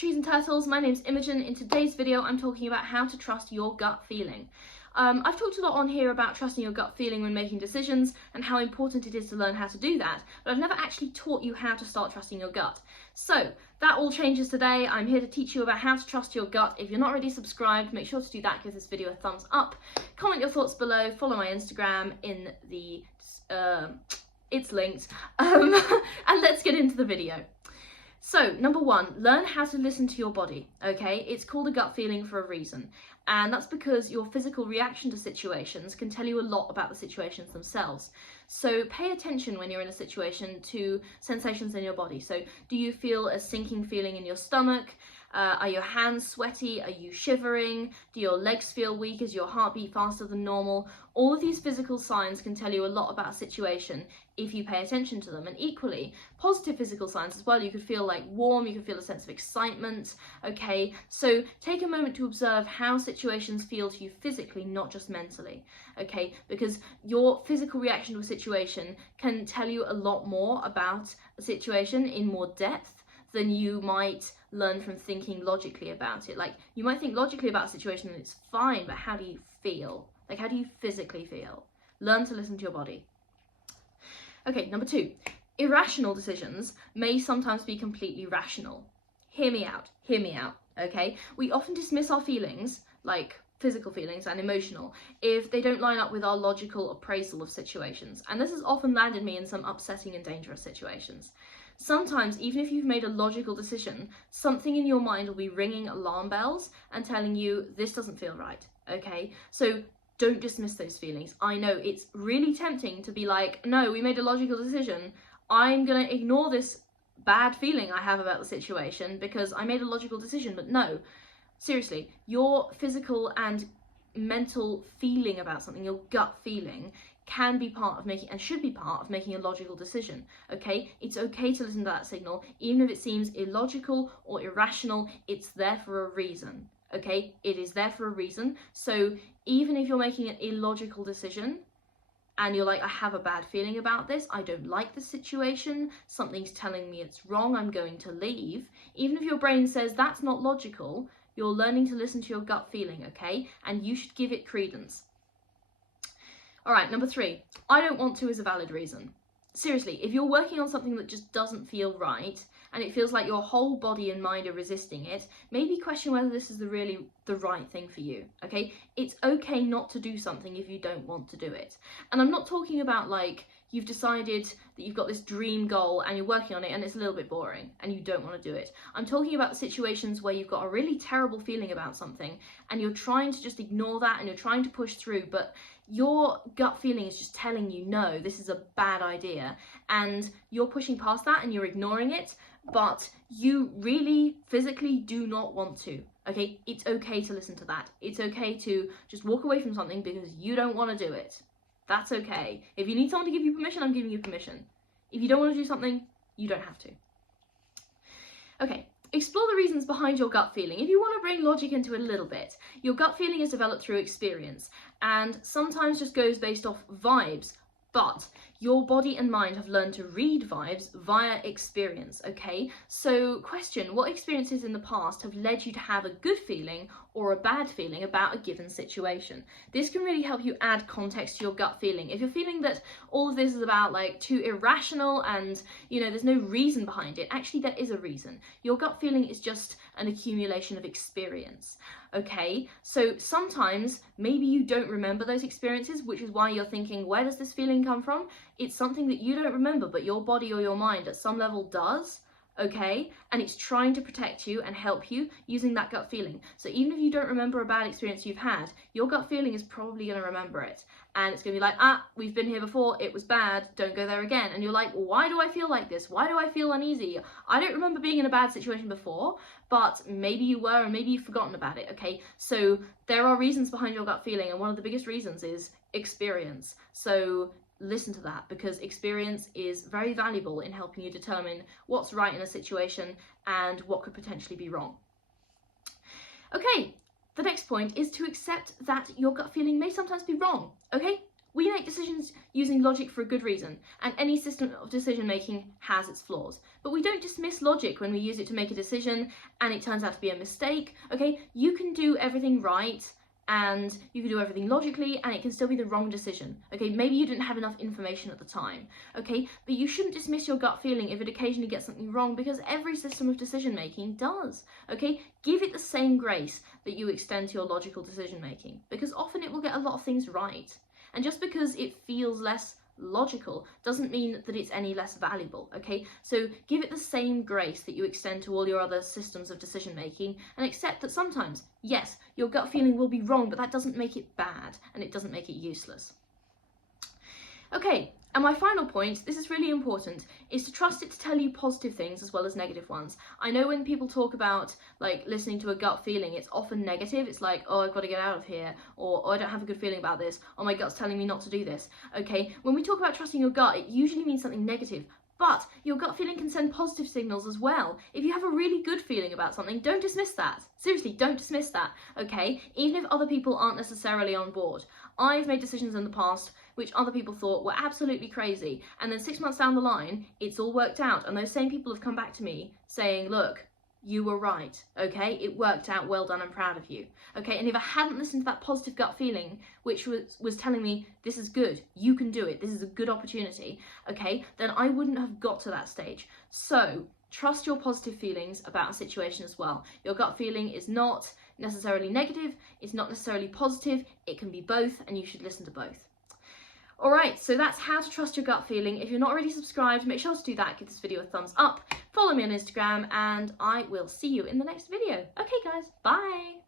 Trees and Turtles, my name's Imogen. In today's video I'm talking about how to trust your gut feeling. I've talked a lot on here about trusting your gut feeling when making decisions and how important it is to learn how to do that, but I've never actually taught you how to start trusting your gut. So that all changes today. I'm here to teach you about how to trust your gut. If you're not already subscribed, make sure to do that, give this video a thumbs up, comment your thoughts below, follow my Instagram in the, it's linked, and let's get into the video. So, number one, learn how to listen to your body, okay? It's called a gut feeling for a reason, and that's because your physical reaction to situations can tell you a lot about the situations themselves. So pay attention when you're in a situation to sensations in your body. So do you feel a sinking feeling in your stomach? Are your hands sweaty? Are you shivering? Do your legs feel weak? Is your heartbeat faster than normal? All of these physical signs can tell you a lot about a situation if you pay attention to them. And equally, positive physical signs as well. You could feel like warm, you could feel a sense of excitement, okay? So take a moment to observe how situations feel to you physically, not just mentally, okay? Because your physical reaction to a situation can tell you a lot more about a situation in more depth than you might learn from thinking logically about it. Like, you might think logically about a situation and it's fine, but how do you feel? Like, how do you physically feel? Learn to listen to your body. Okay, number two, irrational decisions may sometimes be completely rational. Hear me out, okay? We often dismiss our feelings, like physical feelings and emotional, if they don't line up with our logical appraisal of situations. And this has often landed me in some upsetting and dangerous situations. Sometimes, even if you've made a logical decision, something in your mind will be ringing alarm bells and telling you this doesn't feel right, okay? So don't dismiss those feelings. I know it's really tempting to be like, no, we made a logical decision. I'm gonna ignore this bad feeling I have about the situation because I made a logical decision, but no. Seriously, your physical and mental feeling about something, your gut feeling, can be part of making and should be part of making a logical decision, okay? It's okay to listen to that signal, even if it seems illogical or irrational. It's there for a reason, okay? It is there for a reason. So even if you're making an illogical decision and you're like, I have a bad feeling about this, I don't like the situation, something's telling me it's wrong, I'm going to leave, even if your brain says that's not logical, you're learning to listen to your gut feeling, okay? And you should give it credence. All right, number three, I don't want to is a valid reason. Seriously, if you're working on something that just doesn't feel right and it feels like your whole body and mind are resisting it, maybe question whether this is really the right thing for you, okay? It's okay not to do something if you don't want to do it. And I'm not talking about like you've decided that you've got this dream goal and you're working on it and it's a little bit boring and you don't want to do it. I'm talking about situations where you've got a really terrible feeling about something and you're trying to just ignore that and you're trying to push through, but your gut feeling is just telling you, no, this is a bad idea, and you're pushing past that and you're ignoring it, but you really physically do not want to, okay? It's okay to listen to that. It's okay to just walk away from something because you don't want to do it. That's okay. If you need someone to give you permission, I'm giving you permission. If you don't want to do something, you don't have to. Okay. Explore the reasons behind your gut feeling. If you want to bring logic into it a little bit, your gut feeling is developed through experience and sometimes just goes based off vibes, but your body and mind have learned to read vibes via experience, okay? So question, what experiences in the past have led you to have a good feeling or a bad feeling about a given situation? This can really help you add context to your gut feeling. If you're feeling that all of this is about like too irrational and, you know, there's no reason behind it, actually there is a reason. Your gut feeling is just an accumulation of experience, okay? So sometimes maybe you don't remember those experiences, which is why you're thinking, where does this feeling come from? It's something that you don't remember, but your body or your mind at some level does, okay? And it's trying to protect you and help you using that gut feeling. So even if you don't remember a bad experience you've had, your gut feeling is probably going to remember it. And it's going to be like, we've been here before, it was bad, don't go there again. And you're like, why do I feel like this? Why do I feel uneasy? I don't remember being in a bad situation before, but maybe you were and maybe you've forgotten about it, okay? So there are reasons behind your gut feeling, and one of the biggest reasons is experience. So listen to that, because experience is very valuable in helping you determine what's right in a situation and what could potentially be wrong. Okay, the next point is to accept that your gut feeling may sometimes be wrong, okay? We make decisions using logic for a good reason, and any system of decision making has its flaws. But we don't dismiss logic when we use it to make a decision and it turns out to be a mistake, okay? You can do everything right and you can do everything logically and it can still be the wrong decision, okay? Maybe you didn't have enough information at the time, okay? But you shouldn't dismiss your gut feeling if it occasionally gets something wrong, because every system of decision making does, okay? Give it the same grace that you extend to your logical decision making, because often it will get a lot of things right. And just because it feels less logical doesn't mean that it's any less valuable, okay? So give it the same grace that you extend to all your other systems of decision making, and accept that sometimes, yes, your gut feeling will be wrong, but that doesn't make it bad and it doesn't make it useless. Okay, and my final point, this is really important, is to trust it to tell you positive things as well as negative ones. I know when people talk about like listening to a gut feeling, it's often negative. It's like, oh, I've got to get out of here, or oh, I don't have a good feeling about this, or my gut's telling me not to do this. Okay, when we talk about trusting your gut, it usually means something negative. But your gut feeling can send positive signals as well. If you have a really good feeling about something, don't dismiss that. Seriously, don't dismiss that, okay? Even if other people aren't necessarily on board. I've made decisions in the past which other people thought were absolutely crazy, and then 6 months down the line, it's all worked out, and those same people have come back to me saying, look, you were right, okay? It worked out, well done, I'm proud of you, okay? And if I hadn't listened to that positive gut feeling, which was telling me, this is good, you can do it, this is a good opportunity, okay, then I wouldn't have got to that stage. So, trust your positive feelings about a situation as well. Your gut feeling is not necessarily negative, it's not necessarily positive, it can be both, and you should listen to both. Alright, so that's how to trust your gut feeling. If you're not already subscribed, make sure to do that, give this video a thumbs up, follow me on Instagram, and I will see you in the next video. Okay guys, bye!